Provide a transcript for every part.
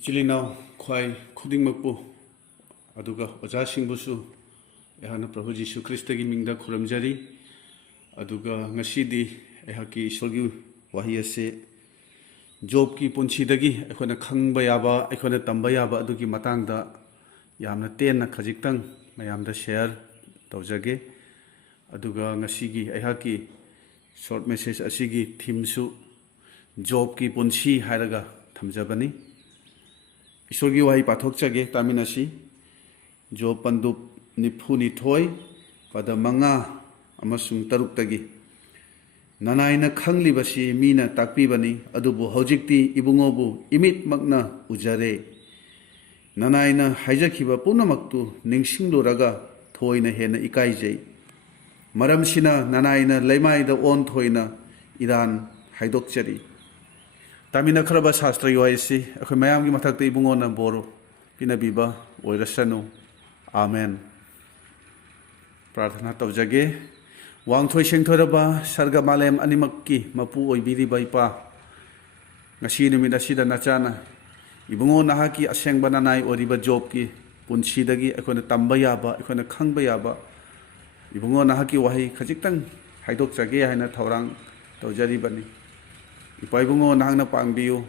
इचिलिनाव ख्वाई खुदिंगमकपु अदुगा ओजासिंगबुसु एहाना प्रभु जीशु Christ की मिंगदा खुरमजरी अदुगा ngasiदी एहाकी ईश्वरगी वही असे जॉब की पुंसीदगी अखोना खंगबा याबा अखोना तंबा याबा अदुगी मतंगदा यामना तेना खजिक्तंग मयामदा शेयर तौजगे अदुगा ngasiगी एहाकी शॉर्ट मेसेज असिगी थीमसु जॉब की पुंसी हायरगा थमजबनी ईश्वर की वही पाथोक्चगे तामिनासी जो पंदुप निफु निथोय पद मंगा अमसुंग तरुक्तगी ननाइना खंगलिबसी मीना ताकपीबनी अदुबु हौजिक्ति इबुंगोबु इमित मगना उजरे ननाइना हाइजखिबा पुनमक्तु निंगसिंगलुरगा थोयना हेना इकाइजै मरमसिना ननाइना लैमाइदा ओन थोयना इरान हाइदोक्चरी तामिना खरबा शास्त्र योइसी अखोय मयाम की मथक्ते इबुंगोना बोरो पिनबीबा ओइरसनु आमेन प्रार्थना तौजगे वांगथोय सेंथोरबा सर्ग मालेम अनिमक्की मपु ओइबिरिबा इपा ngasi numit asida nachana ibungo nahaki asengba nanai oriba job ki punsidagi akhona tamba yaba akhona khangba yaba ibungo nahaki wahi khajiktang haidok jage haina thorang tawjari bani ipaibungo nahangna pangbiu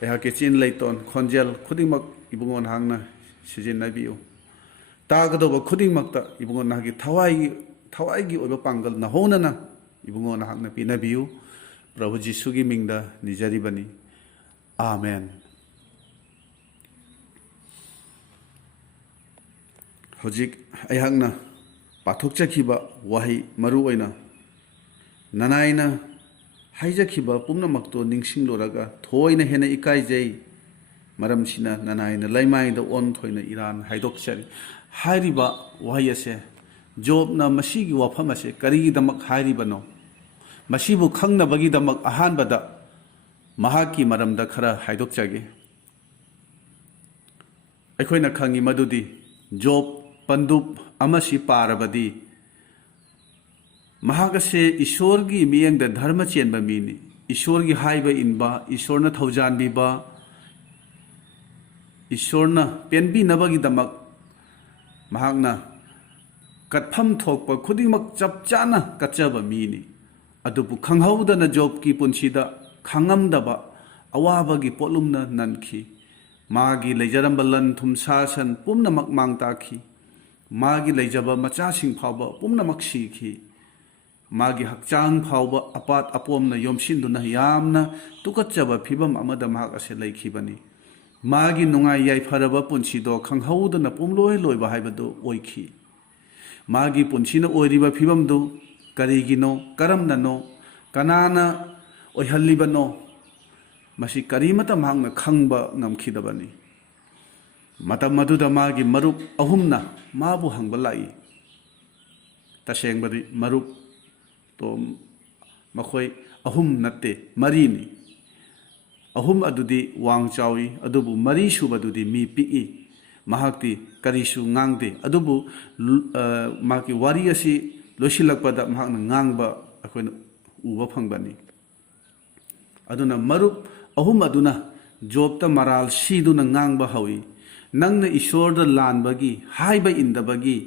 ehake chin leiton khonjel khudingmak ibungo nahangna sijin nabiu tagadaba khudingmakta ibungo nahaki thawai gi oiba pangal na honana ibungo nahangna pinabiu प्रभु जीशु की मिंगदा निजरी बनी आमेन हजिक अयहांगना पाथोक्चखिबा वही मरु ओइना ननाइना हाइजखिबा पुम्नमक्तो निंगसिंगलोरगा थोइना हेना इकाइजै मरमसिना ननाइना लैमाइदा own थोइना Iran हाइदोक्चरी हाइरिबा वही असे जॉबना मसीगी वाफम असे करिगिदमक हाइरिबनो मसीबु खंगनबगिदमक अहानबदा महाकी मरमदा खरा हाइदोक्चगे अखोइना खंगी मदुदी job पंदुप अमसी पारबदी महागसे ईश्वर की मियंग धर्म चेनब मीनी ईश्वर की हाइब इनबा ईश्वरना थौजानबीबा ईश्वरना पेनबीनबगिदमक महागना कटफम थोकप खुदिमक चपचाना कच्चब मीनी अदुबु खंगहौदना जॉब की पुंसीदा खंगमदबा अवाबगी पोलुमना ननखी मागी लेजरंब लन थुम सासन पुमनमक मांगताखी मागी लेजबा मचासिंग फावबा पुमनमक सीखी मागी हक्चांग फावबा अपात अपोमना योमसिंदुना यामना तुकच्चबा फिबम अमदा माग असे लेखिबनी मागी नुंगाई याइफरबा पुंसीदो खंगहौदना पुमलोय लोयबा हाइबदो ओइखी मागी पुंसीना ओइरिबा फिबमदो करीगिनो करमननो कनाना ओइहल्लिबनो मसी करीमता मांगना खंगबा ngमखिदबनी मतम मदुदा मागी मरुप अहुमना माबु हंगबा लाई तसेंगबदी मरुप तो मखोय अहुम नत्ते मरीनी अहुम अदुदी वांग चावी अदुबु मरी सुबदुदी मी पिई महाक्ति करीसु ngang अदुबु माकी वारी असी लोसिलकपदा महाकना ngang अखोयना उबा फंगबनी अदुना मरुप अहुम अदुना जॉबता मराल सीदुना ngang हवी नंगना ईश्वरदा लानबगी हाइबा इंदबगी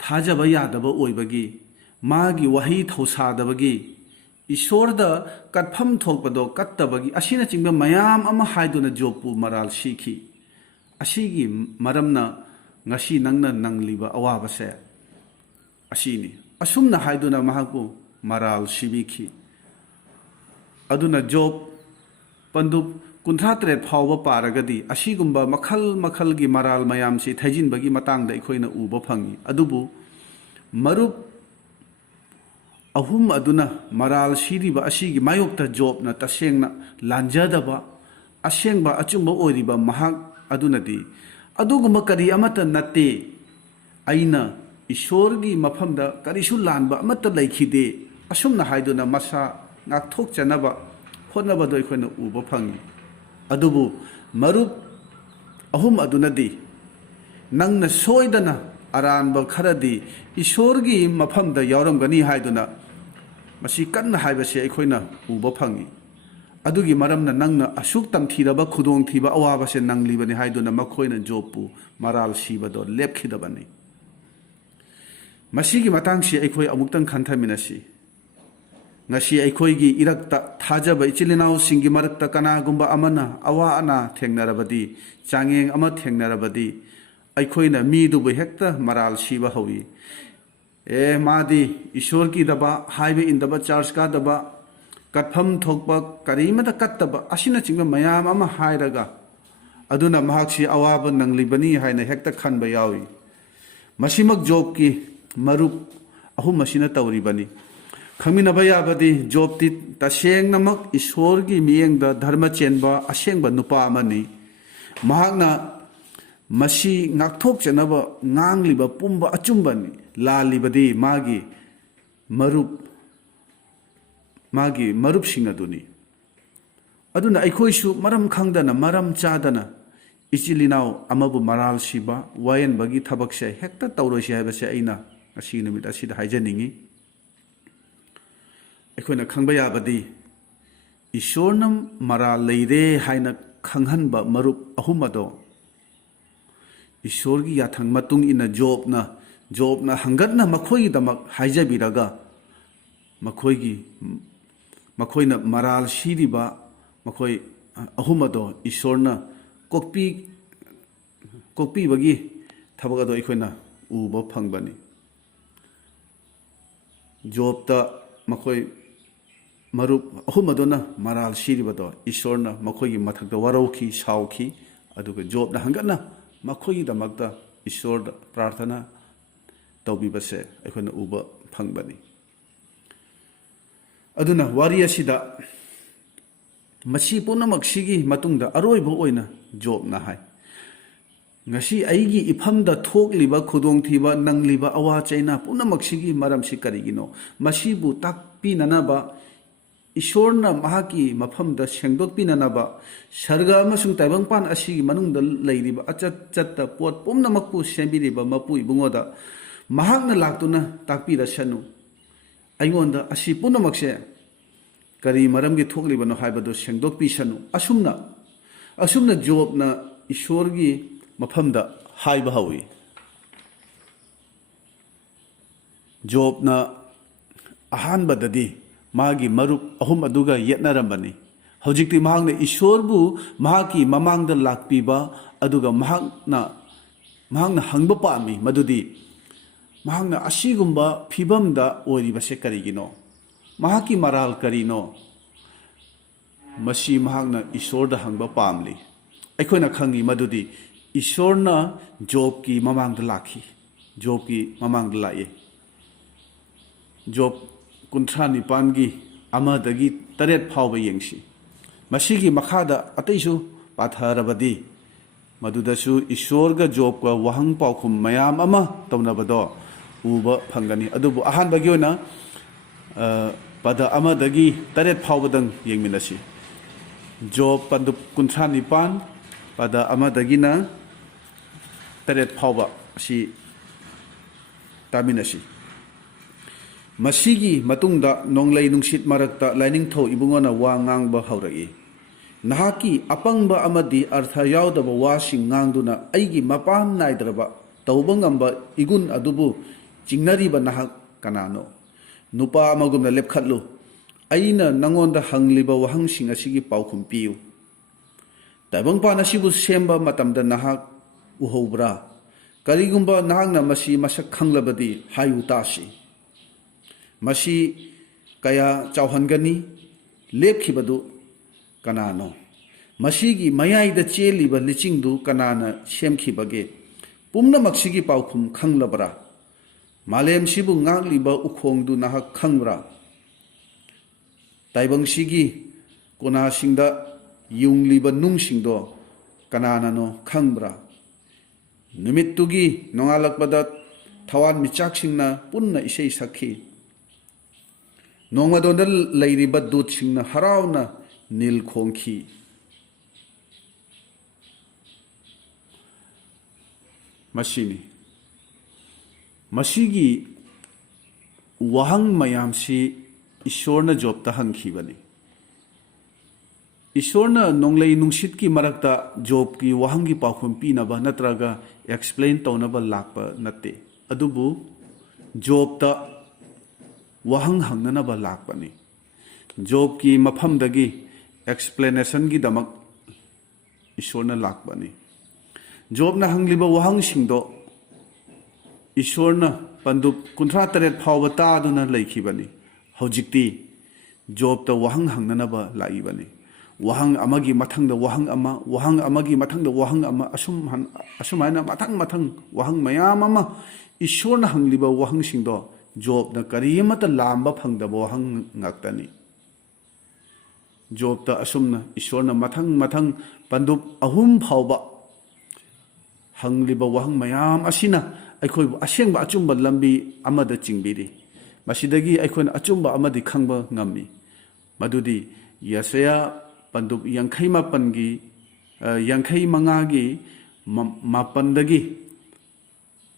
थाजबा यादबा ओइबगी मागी वही थौसादबगी ईश्वरदा कटफम थोकपदो कत्तबगी असिना चिंबा मयाम अमा हाइदुना जॉबपु मराल सीखी असिगी मरमना ngasi nangna nangliba awabase असीनी असुमना हाइदुना महाकु मराल सिबिखी अदुना जॉब पंदुप 53 फावबा पारगदी असीगुंबा मखल मखल की मराल मयामसी थैजिनबगी मतांगदा इखोइना उबा फंगी अदुबु मरुप अहुम अदुना मराल सिरिबा असीगी मायोक्ता जॉबना तसेंगना लांजदबा असेंगबा अचुंबा ओइरिबा महाक अदुनदी अदुगुंबा करी अमता नत्ते आइना ईश्वर की मफमदा करिसु लानबा अमता लैखिदे असुमना हाइदुना मसा ngakthokchanaba hotnabado ikhona uba phangi adubu marup ahum adunadi nangna soidana aranba kharadi ईश्वरगी मफमदा यावरमगनी हाइदुना मसी कन्ना हाइबसे इखोइना उबा फंगी अदुगी मरमना नंगना अशुक तमथीरबा खुदोंग थीबा अवाबसे नंगलीबने हाइदुना मखोइना जॉबपु मराल सीबदो लेपखिदबनी मसीगी मतांगसी अखोई अमुक्तंग खंथमिनसी ngasi aikoigi irakta thajaba ichilinaw singi marakta kanagumba amana awa ana thengnarabadi changeng ama thengnarabadi aikoina mi dubu hekta maral siba hawi madi ishor ki daba haibe indaba charge ka daba katpham thokpa karimata kattaba asina chingba mayam ama hairaga aduna mahaksi awaba nanglibani haina hekta khanba yawi masimak job ki marup ahum masina tawribani खमीनब याबदी Job ती तसेंगनमक ईश्वर की मियेंग धर्म चेंबा असेंग नुपा अमनी महागना मसी नाकथोकचनब ngangliba pumba achumbani lalibadi magi marup singaduni aduna aikhoisu maram khangdana maram chadana ichilinaw amabu maral siba wayen bagi thabakse hekta tawrosi habase aina asi numit asida haijaningi अखोना खंबा याबदी ईश्वरनम मरा लेरे हाइना खंगहनबा मरुप अहुमदो ईश्वर की याथंग मतुंग इन जॉबना हंगतना मखोई दमक हाइजबिरगा मखोइना मराल सीरिबा मखोई अहुमदो ईश्वरना कोकपी बगी थबगदो अखोना उबो फंगबनी जॉबता मखोई मरुप अहुमदोना मराल सीरिबदो ईश्वरना मखोई मथकदा वरौखी साउखी अदुगा जॉबना हंगतना मखोई दमकता ईश्वर प्रार्थना तौबिबसे अखोना उबा फंगबनी अदुना वारी असिदा मसी पुनमक्सिगी मतुंगदा अरोइबो ओइना जॉबना हाय ngasi aigi ifamda thokliba khudongthiba nangliba awa chaina punamaksigii maramsi karigino masibu takpinanaba ईश्वरना महाकी मफमदा सेंगदोकपिननबा सर्ग अमसुंग ताइबंगपान असिगी मनुंगदा लैरिबा अचत चत्ता पोट पुमनमकपु सेंबिरिबा मपु इबुंगोदा महाकना लाक्तुना ताकपिरसनु अइगोंदा असि पुनमकसे करी मरमगी थोकलिबनो हाइबदो सेंगदोकपिसनु असुमना जॉबना ईश्वरगी मफमदा हाइबा हवी जॉबना अहानबददी मागी मरुप अहुम अदुगा येतनरंबनी हौजिक्ति महांगने ईश्वरबु महाकी ममांगदा लाक्पीबा अदुगा महांगना हंगबा पामी मदुदी महांगना असिगुंबा फिबमदा ओरिबसे करिगिनो महाकी मराल करिनो मसी महांगना ईश्वरदा हंगबा पामली अखोना खंगी मदुदी ईश्वरना जॉब की ममांगदा लाखी जॉब की ममांगदा लाए जॉब कुंथ्रा निपानगी अमदगी तरेट फाव येंसी मसीगी मखादा अतैसु पाथरबदी मदुदसु ईश्वरगा जॉबका वहंग पाउखुम मयाम अमा तौनबदो उबा फंगनी अदुबु अहानबगी ओना पद अमदगी तरेट फावदंग येंमिनसी जॉब पंदु कुंथ्रा निपान पद अमदगिना तरेट फाव असि तामिनसी मसीगी मतुंगदा नोंगलै नुंसित मरक्ता लाइनिंगथौ इबुंगोना वा ngangbा हौरई नहाकी अपंगबा अमदी अर्थ यावदबा वासिंग nganगदुना अइगी मपान नाइद्रबा तौबा ngamba इगुन अदुबु चिंगनरीबा नहाक कनानो नुपा अमगुमना लेपखतलु अइना नंगोंदा हंगलिबा वहंसिंग असिगी पाउखुम पियु ताइबंगपान असिबु सेमबा मतमदा नहाक उहौब्रा करिगुंबा नहाकना मसी मसक खंगलबदी हायु तासी मसी कया चावहनगनी लेपखिबदु कनानो मसीगी मयाइदा चेलिबा लिचिंगदु कनाना सेमखिबगे पुमनमक्सिगी पाउखुम खंगलबरा मालेमसिबु ngangliba उखोंगदु नाहक खंगब्रा ताइबंगसिगी कोनासिंगदा युंगलिबा नुंगसिंगदो कनानानो खंगब्रा नुमित्तुगी नोंगालकबदा थवान मिचाकसिंगना पुन्ना इसै सखी नोंगदोंदा लैरिबा दूतसिंगना हरावना नील खोंखी मसीनी मसीगी वहंग मयामसी ईश्वरना जॉबता हंगखिबनी ईश्वरना नोंगलई नुंसित की मरक्ता जॉब की वहंग की पाखुम पीनबा नत्रगा एक्सप्लेन तौनबा लाकपा नत्ते अदुबु जॉब ता वहंग हंगनबा लाकपनी जॉब की मफमदगी एक्सप्लेनेशन की दमक ईश्वरना लाकपनी जॉबना हंगलिबा वहंग सिंगदो ईश्वरना पंदुप 38 फावबा तादुना लैखिबनी हौजिक्ति जॉब ता वहंग हंगनबा लाइबनी वहंग अमगी मथंग वहंग अमगी मथंग वहंग अमा असुमायना मथंग मथंग वहंग मयाम अमा ईश्वरना हंगलिबा वहंग सिंगदो जॉब ना करियमत लांबा फंगदबा वहंग ngaktani जॉब ता असुमना ईश्वरना मथंग मथंग पंदुप अहुम फावबा हंगलिबा वहंग मयाम असिना अखोय असेंबा अचुंबा लंबी अमदा चिंगबिरी मसिदगी अखोयना अचुंबा अमदी खंगबा ngami मदुदी यशया पंदुप यांखई मापनगी यांखई मंगागी मापनदगी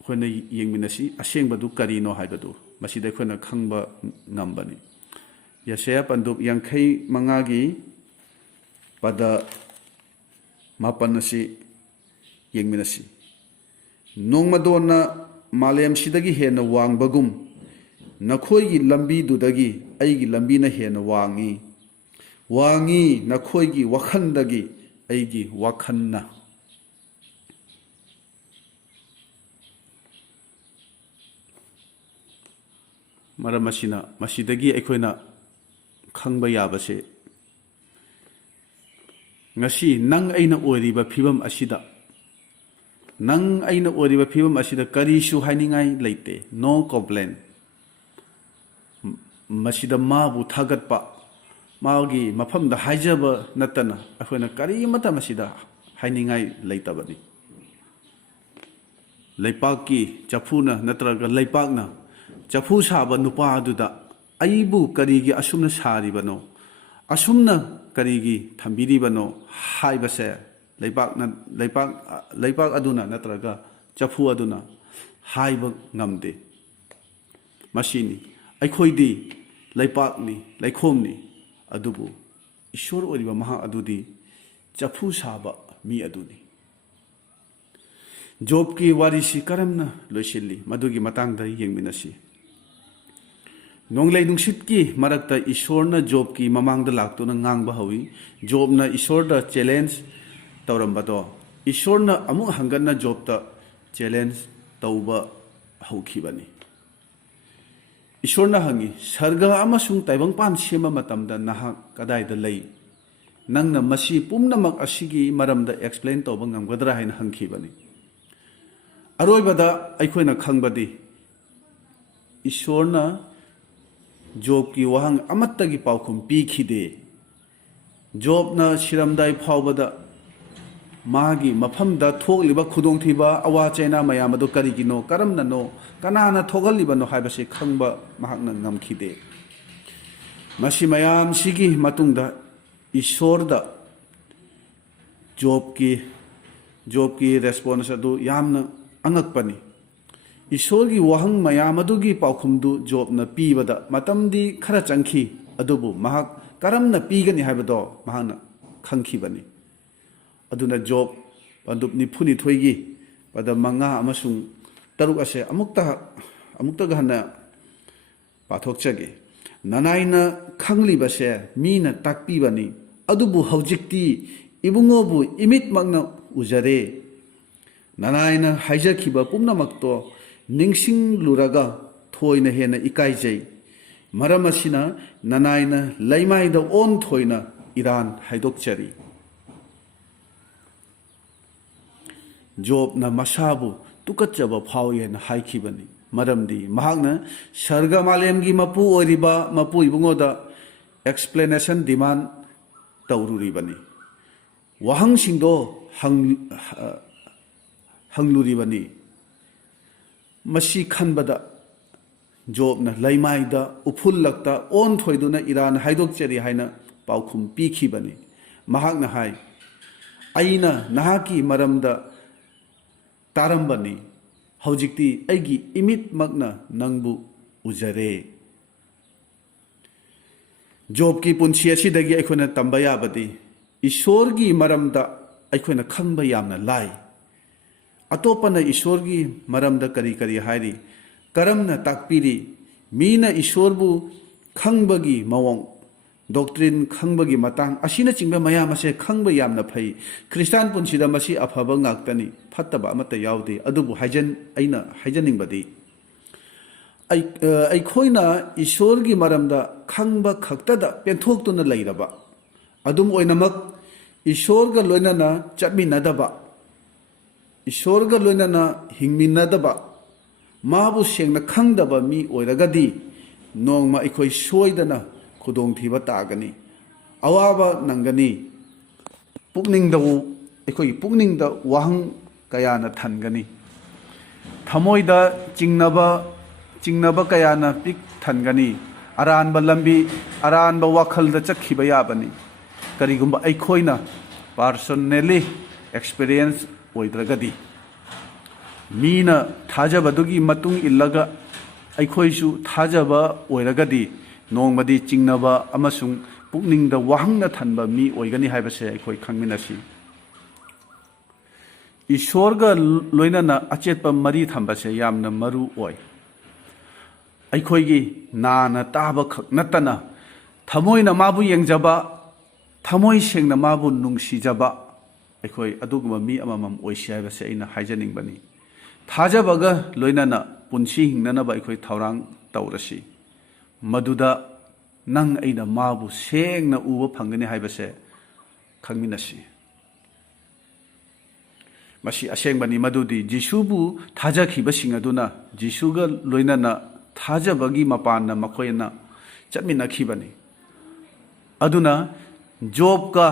अखोयना येंगमिनसी असेंबदु करिनो हाइबदु मसिदा अखोयना खंगबा ngambani यशया पंदुप यांखई मंगागी पद मापनसी येंगमिनसी नोंगमदोना मालेम सिदगी हेना वांगबगुम नखोयगी लंबी दुदगी अईगी लंबीना हेना वांगी वांगी नखोयगी वखंदगी अईगी वखन्ना मरम असिना मसिदगी अखोयना खंगबा याबसे ngasi nang aina oiriba phibam asida nang aina oiriba phibam asida kari su hainingai leite no complain masida mabu thagatpa magi mafamda haijaba natana akhona kari mata masida hainingai leitabani leipaki chafuna natraga leipakna chafu saba nupa aduda aibu karigi asumna saribano asumna karigi thambiribano haibase leipak aduna natraga chafu aduna haiba ngamde masini aikhoidi leipakni leikhomni adubu ishwar oriba maha adudi chafu saba mi aduni job ki warisi karamna loisilli madugi matangda yengminasi नोंगलै नुंसित की मरक्ता ईश्वरना Job की ममांगदा लाक्तुना ngang hawi jobna ईश्वरदा challenge तौरंबदो ईश्वरना अमु हंगना जॉबता चैलेंज तौबा हौखिबनी ईश्वरना हंगी सर्ग अमसुंग ताइबंगपान सेमा मतमदा नहा कदाइदा लई नंगना मसी पुमनमक असिगी मरमदा एक्सप्लेन तौबा ngamgadra haina हंखिबनी अरोइबदा अखोइना खंगबदी ईश्वरना जॉब की वहंग अमत्तगी पाउखुम पीखिदे जॉब ना सिरमदाई फावबदा मागी मफमदा थोगलिबा खुदोंथिबा अवा चैना मयामदो करिगिनो करमननो कनाना थोगलिबनो हाइबसे खंबा महाकना ngамखिदे मसी मयाम सिगी मतुंगदा ईश्वरदा जॉब की रेस्पॉन्स अदु यामना अंगकपनी ईश्वर की वहंग मयामदुगी पाउखुमदु जॉबना पीबदा मतमदी खरा चंखी अदुबु महाक करमना पीगनी हाइबदो महाना खंखिबनी अदुना जॉब पंदुप निफुनि थोइगी पद मंगा अमसुंग तरुक असे अमुक्ता गहना पाथोकचगे ननाइना खंगलिबसे मीना ताकपीबनी अदुबु हौजिक्ति इबुंगोबु इमित मगना उजरे ननाइना हाइजखिबा पुमनमक्तो निंगसिंग लुरगा थोइना हेना इकाइजै मरम असिना ननाइना लैमाइदा ओन थोइना इरान हाइदोकचरी जॉबना मसाबु तुकच्चबा फावयेना हाइखिबनी मरमदी महाकना सर्ग मालेमगी मपु ओरिबा मपु इबुंगोदा एक्सप्लेनेशन डिमांड तौरुरिबनी वहंग सिंगदो हंगलुरिबनी मसी खनबदा जॉबना लैमाइदा उफुल्लक्ता ओन थोइदुना इरान हाइदोकचरी हाइना पाउखुम पीखिबनी महाकना हाइ आइना नहाकी मरमदा तारंबनी हौजिक्ति ऐगी इमित मगना नंगबु उजरे जॉब की पुंसी असिदगी अखोना तंबा याबदी ईश्वरगी मरमदा अखोइना खंगबा यामना लाई अतोपना ईश्वरगी मरमदा करी करी हाइरी करमना ताकपीरी मीना ईश्वरबु खंगबगी मवोंग डॉक्ट्रिन खंगबगी मतंग असिना चिंगबा मयाम असे खंगबा यामना फै क्रिस्टियन पुंसिदा मसी अफबा ngaktani फत्तबा अमता याउदे अदुबु हाइजनिंगबदी अखोइना ईश्वरगी मरमदा खंगबा खक्तदा पेंथोक्तुना लैरबा अदुम ओइनमक ईश्वरगा लोइनाना चटमिनदबा ईश्वरगा लोइनाना हिंगमिनदबा माबु सेंगना खंगदबा मी ओइरगदी नोंगमा अखोइ सोइदना खुदोंथीबा तागनी अवाबा नंगनी पुकनिंगदउ अखोइ पुकनिंगदा वाहंग कयाना थनगनी थमोइदा चिंगनबा कयाना पिक थनगनी अरानबा लंबी अरानबा वाखलदा चखिबा याबनी करिगुंबा अखोइना पर्सनली एक्सपीरियंस ओइद्रगदी मीना थाजबदुगी मतुंग इल्लगा अखोइसु थाजबा ओइरगदी नोंगमदी चिंगनबा अमसुंग पुकनिंगदा वाहंगना थनबा मी ओइगनी हाइबसे अखोइ खंगमिनसी ईश्वरगा लोइनाना अचेतपा मरी थंबसे यामना मरु ओइ अखोइगी नाना ताबा खक नतना थमोइना माबु येंगजबा थमोइ सेंगना माबु नुंगसिजबा अखोइ अदुगुमा मी अममम ओइसि हाइबसे अइना हाइजनिंगबनी थाजबगा लोइनाना पुंसी हिंगनबा अखोइ थौरांग तौरसी मदुदा नंग अइना माबु सेंगना उबा फंगनी हाइबसे खंगमिनसी मसी असेंगबनी मदुदी जिसुबु थाजखिबसिंग अदुना जिसुगा लोइनाना थाजबगी मपानना मखोइना चटमिनखिबनी अदुना जॉब का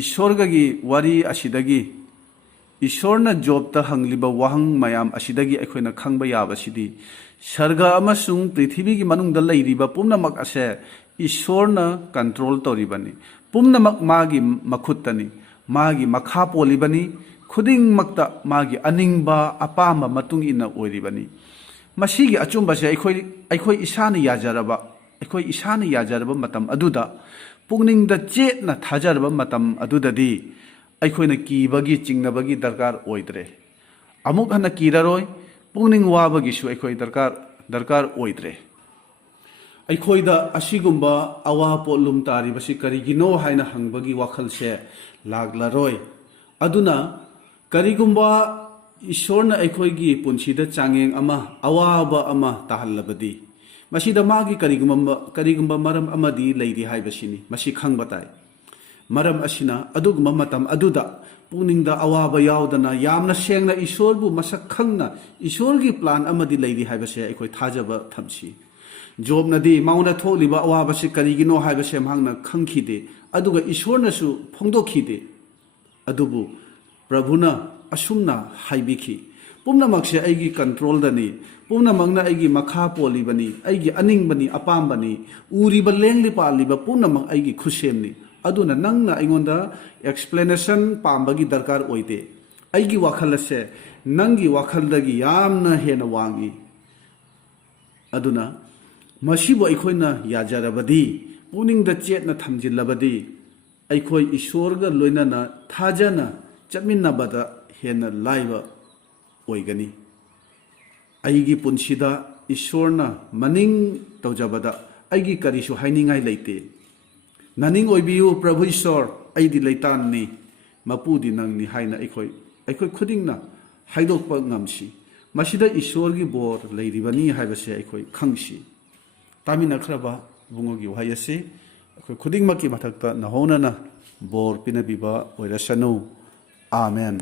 ईश्वरगी वारी असिदगी ईश्वरना जॉब ता हंगलिबा वाहंग मयाम असिदगी अखोइना खंगबा याबसिदी सर्ग अमसुंग पृथ्वी की मनुंगदा लैरिबा पुमनमक असे ईश्वरना कंट्रोल तौरिबनी पुमनमक मागी मखुत्तनी मागी मखा पोलिबनी खुदिंगमक्ता मागी अनिंगबा अपामा मतुंग इना ओइरिबनी मसीगी अचुंबसे अखोइ इसाना याजरबा मतम अदुदा पुकनिंगदा चेतना थाजरबा मतम अदुददी अखोइना कीबगी चिंगनबगी दरकार ओइद्रे अमुक हना कीररोय पुकनिंग वाबगिसु अखोइ दरकार ओइद्रे अखोइदा असिगुंबा अवा पोलुम तारिबसी करिगिनो हाइना हंगबगी वाखलसे लागलारोय अदुना करिगुंबा ईश्वरना अखोइगी पुंसीदा चांगेंग अमा अवाबा अमा ताहल्लबदी मसीदा मागी करिगुंबा मरम अमदी लैदि हाइबसिनी मसी खंगबताय मरम असिना अदुगुंबा मतम अदुदा पुकनिंगदा अवाबा यावदना यामना सेंगना ईश्वरबु मसक खंगना ईश्वरगी प्लान अमदी लैदि हाइबसे अखोइ थाजबा थमसी जॉबनदी माउना थोलिबा अवाबसे करिगिनो हाइबसे मांगना खंखिदे अदुगा ईश्वरनसु फोंदोखिदे अदुबु प्रभुना असुमना हाइबिखि पुमनमक्से अइगी कंट्रोलदनी पुमनमंगना अइगी मखा पोलिबनी अइगी अनिंगबनी अपामबनी उरिबा लेंगलि पालिबा पुमनमंग अइगी खुसेमनी अदुना नंगना अइगोंदा एक्सप्लेनेशन पामबगी दरकार ओइदे अइगी वाखलसे नंगी वाखलदगी यामना हेना वांगी अदुना मसीबो अखोइना याजरबदी पुनिंगदा चेतना थमजिल्लबदी अखोइ ईश्वरगा लोइनाना थाजना चटमिन्नबदा हेना लाइबा ओइगनी अइगी पुंसीदा ईश्वरना मनिंग तौजबदा अइगी करिसु हाइनिंगाइ लैते ननिंग ओइबियु प्रभु ईश्वर अइदी लैताननी मपुदी नंगनी हाइना अखोइ खुदिंगना हाइदोकपा ngamsi मसिदा ईश्वरगी बोर लैरिबनी हाइबसे अखोइ खंगसी तामिनख्रबा बुंगोगी वायसे अखोइ खुदिंगमकी मथक्ता नहोनना बोर पिनबिबा ओइरसनु आमेन।